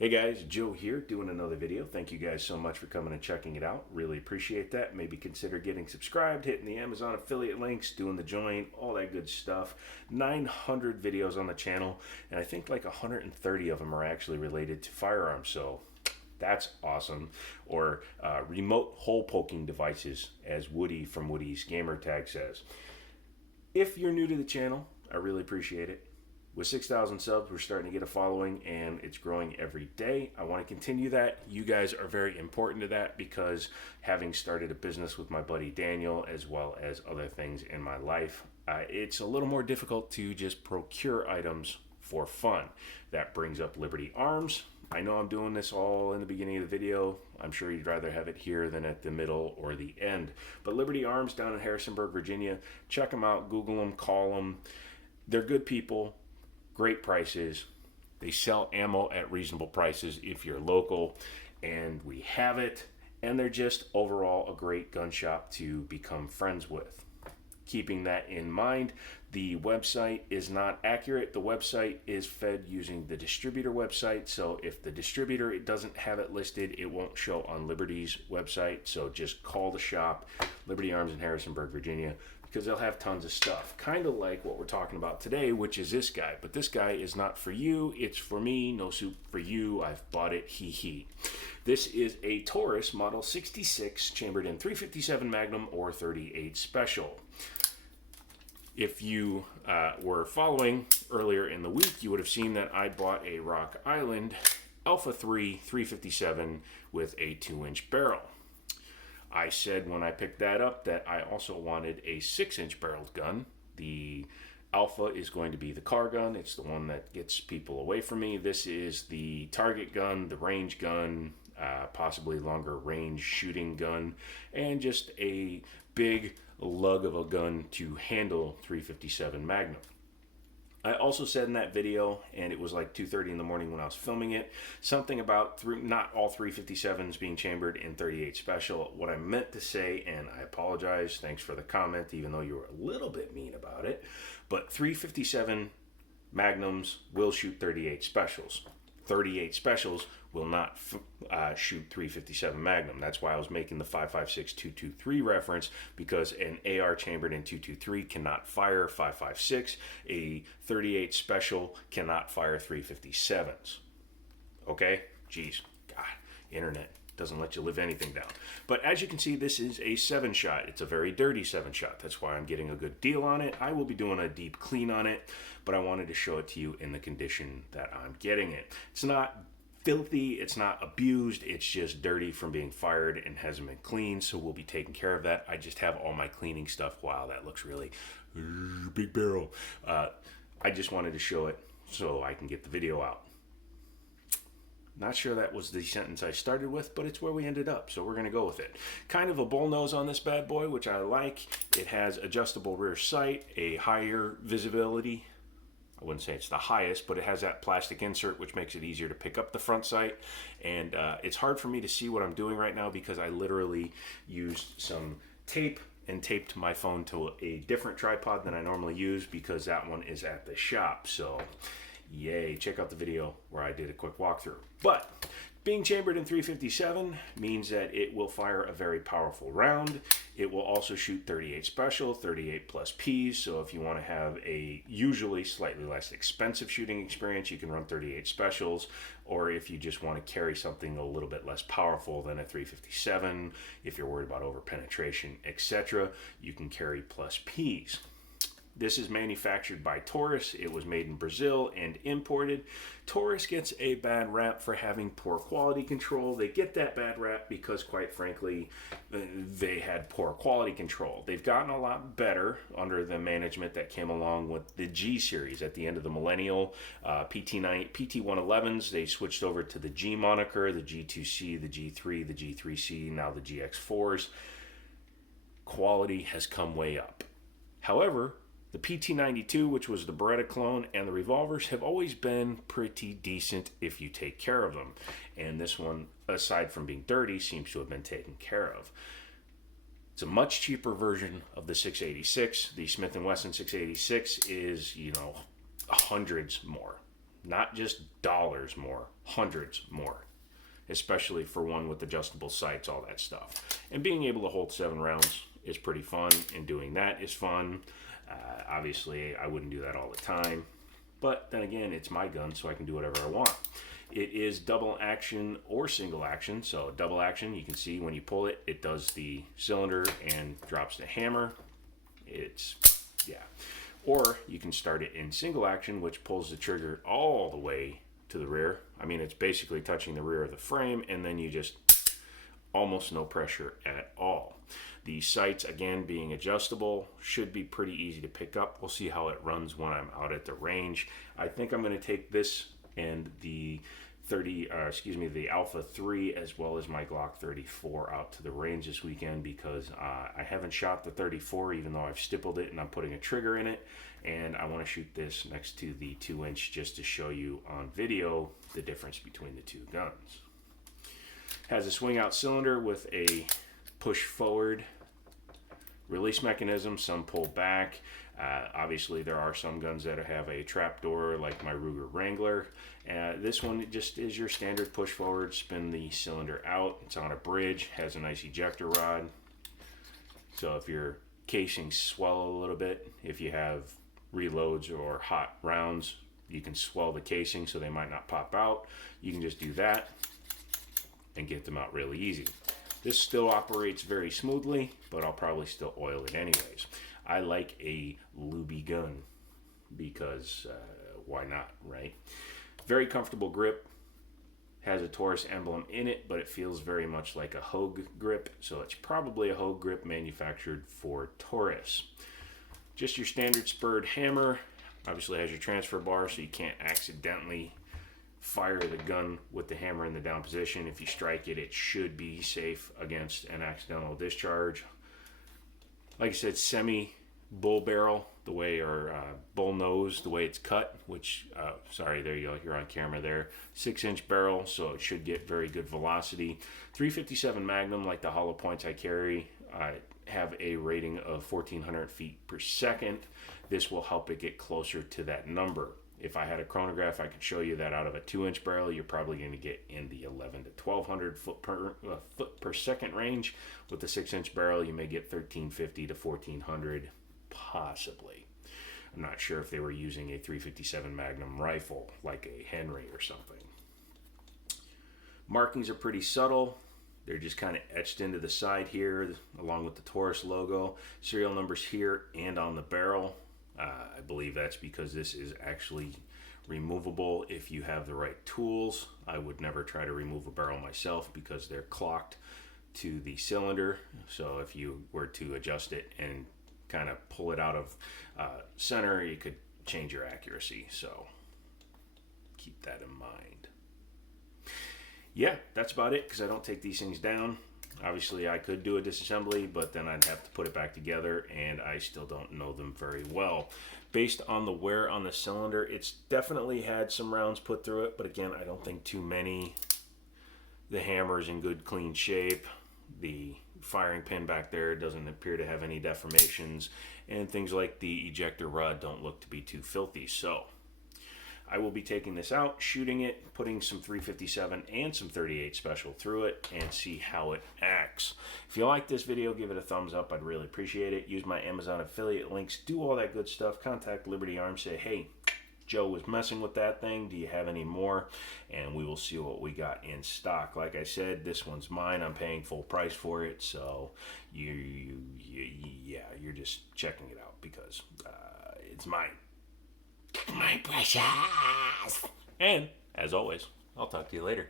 Hey guys, Joe here doing another video. Thank you guys so much for coming and checking it out. Really appreciate that. Maybe consider getting subscribed, hitting the Amazon affiliate links, doing the join, all that good stuff. 900 videos on the channel, and I think like 130 of them are actually related to firearms, so that's awesome. Or remote hole poking devices, as Woody from Woody's Gamertag says. If you're new to the channel, I really appreciate it. With 6,000 subs, we're starting to get a following, and it's growing every day. I want to continue that. You guys are very important to that because having started a business with my buddy Daniel, as well as other things in my life, it's a little more difficult to just procure items for fun. That brings up Liberty Arms. I know I'm doing this all in the beginning of the video. I'm sure you'd rather have it here than at the middle or the end. But Liberty Arms down in Harrisonburg, Virginia, check them out, Google them, call them. They're good people. Great prices. They sell ammo at reasonable prices if you're local, and we have it. And they're just overall a great gun shop to become friends with. Keeping that in mind, the website is not accurate. The website is fed using the distributor website, so if the distributor doesn't have it listed, it won't show on Liberty's website. So just call the shop, Liberty Arms in Harrisonburg, Virginia, because they'll have tons of stuff. Kind of like what we're talking about today, which is this guy. But this guy is not for you, it's for me. No soup for you. I've bought it, hee hee. This is a Taurus Model 66 chambered in 357 Magnum or 38 Special. If you were following earlier in the week, you would have seen that I bought a Rock Island Alpha 3 357 with a 2-inch barrel. I said when I picked that up that I also wanted a 6-inch barreled gun. The Alpha is going to be the car gun. It's the one that gets people away from me. This is the target gun, the range gun, possibly longer range shooting gun, and just a big lug of a gun to handle 357 Magnum. I also said in that video, and it was like 2:30 in the morning when I was filming it, something about not all 357s being chambered in 38 Special. What I meant to say, and I apologize, thanks for the comment, even though you were a little bit mean about it, but 357 Magnums will shoot 38 Specials. 38 Specials will not shoot 357 Magnum. That's why I was making the 5.56 223 reference, because an AR chambered in 223 cannot fire 5.56. A 38 Special cannot fire 357s. Okay? Jeez. God, internet doesn't let you live anything down. But as you can see, this is a 7-shot. It's a very dirty 7-shot. That's why I'm getting a good deal on it. I will be doing a deep clean on it, but I wanted to show it to you in the condition that I'm getting it. It's not filthy, it's not abused, it's just dirty from being fired and hasn't been cleaned, so we'll be taking care of that. I just have all my cleaning stuff. Wow, that looks really big barrel. I just wanted to show it so I can get the video out. Not sure that was the sentence I started with, but it's where we ended up, so we're going to go with it. Kind of a bull nose on this bad boy, which I like. It has adjustable rear sight, a higher visibility. I wouldn't say it's the highest, but it has that plastic insert, which makes it easier to pick up the front sight. And it's hard for me to see what I'm doing right now because I literally used some tape and taped my phone to a different tripod than I normally use because that one is at the shop. So yay, check out the video where I did a quick walkthrough. But being chambered in 357 means that it will fire a very powerful round. It will also shoot 38 Special, 38 plus Ps, so if you want to have a usually slightly less expensive shooting experience, you can run 38 Specials, or if you just want to carry something a little bit less powerful than a 357, if you're worried about over-penetration, etc., you can carry plus Ps. This is manufactured by Taurus. It was made in Brazil and imported. Taurus gets a bad rap for having poor quality control. They get that bad rap because, quite frankly, they had poor quality control. They've gotten a lot better under the management that came along with the G series at the end of the millennial. PT111s, they switched over to the G moniker, the G2C, the G3, the G3C, now the GX4s. Quality has come way up. However, the PT92, which was the Beretta clone, and the revolvers have always been pretty decent if you take care of them. And this one, aside from being dirty, seems to have been taken care of. It's a much cheaper version of the 686. The Smith & Wesson 686 is, hundreds more. Not just dollars more, hundreds more, especially for one with adjustable sights, all that stuff. And being able to hold 7 rounds is pretty fun, and doing that is fun. Obviously, I wouldn't do that all the time, but then again, it's my gun, so I can do whatever I want. It is double action or single action. So double action, you can see when you pull it, it does the cylinder and drops the hammer. Or you can start it in single action, which pulls the trigger all the way to the rear. I mean, it's basically touching the rear of the frame, and then you just almost no pressure at all. The sights, again, being adjustable, should be pretty easy to pick up. We'll see how it runs when I'm out at the range. I think I'm going to take this and the the Alpha 3 as well as my Glock 34 out to the range this weekend, because I haven't shot the 34, even though I've stippled it and I'm putting a trigger in it, and I want to shoot this next to the 2-inch just to show you on video the difference between the two guns. Has a swing out cylinder with a push forward release mechanism, some pull back. Obviously, there are some guns that have a trapdoor, like my Ruger Wrangler. This one just is your standard push forward, spin the cylinder out. It's on a bridge, has a nice ejector rod. So if your casings swell a little bit, if you have reloads or hot rounds, you can swell the casing so they might not pop out. You can just do that and get them out really easy. This still operates very smoothly, but I'll probably still oil it anyways. I like a lubey gun because why not, right? Very comfortable grip. Has a Taurus emblem in it, but it feels very much like a Hogue grip, so it's probably a Hogue grip manufactured for Taurus. Just your standard spurred hammer. Obviously has your transfer bar, so you can't accidentally fire the gun with the hammer in the down position. If you strike it, it should be safe against an accidental discharge. Like I said, semi bull barrel, the way, or bull nose, the way it's cut, which, sorry, there you go, you're on camera there. 6-inch barrel, so it should get very good velocity. 357 Magnum, like the hollow points I carry, have a rating of 1,400 feet per second. This will help it get closer to that number. If I had a chronograph, I could show you that out of a 2-inch barrel, you're probably going to get in the 11 to 1,200 foot per second range. With the 6-inch barrel, you may get 1,350 to 1,400, possibly. I'm not sure if they were using a 357 Magnum rifle, like a Henry or something. Markings are pretty subtle. They're just kind of etched into the side here, along with the Taurus logo. Serial numbers here and on the barrel. I believe that's because this is actually removable if you have the right tools. I would never try to remove a barrel myself because they're clocked to the cylinder. So if you were to adjust it and kind of pull it out of center, you could change your accuracy. So keep that in mind. Yeah, that's about it, because I don't take these things down. Obviously, I could do a disassembly, but then I'd have to put it back together, and I still don't know them very well. Based on the wear on the cylinder, it's definitely had some rounds put through it, but again, I don't think too many. The hammer's in good, clean shape. The firing pin back there doesn't appear to have any deformations, and things like the ejector rod don't look to be too filthy. So I will be taking this out, shooting it, putting some 357 and some 38 special through it, and see how it acts. If you like this video, give it a thumbs up. I'd really appreciate it. Use my Amazon affiliate links. Do all that good stuff. Contact Liberty Arms. Say, hey, Joe was messing with that thing. Do you have any more? And we will see what we got in stock. Like I said, this one's mine. I'm paying full price for it. So yeah, you're just checking it out because it's mine. My precious. And, as always, I'll talk to you later.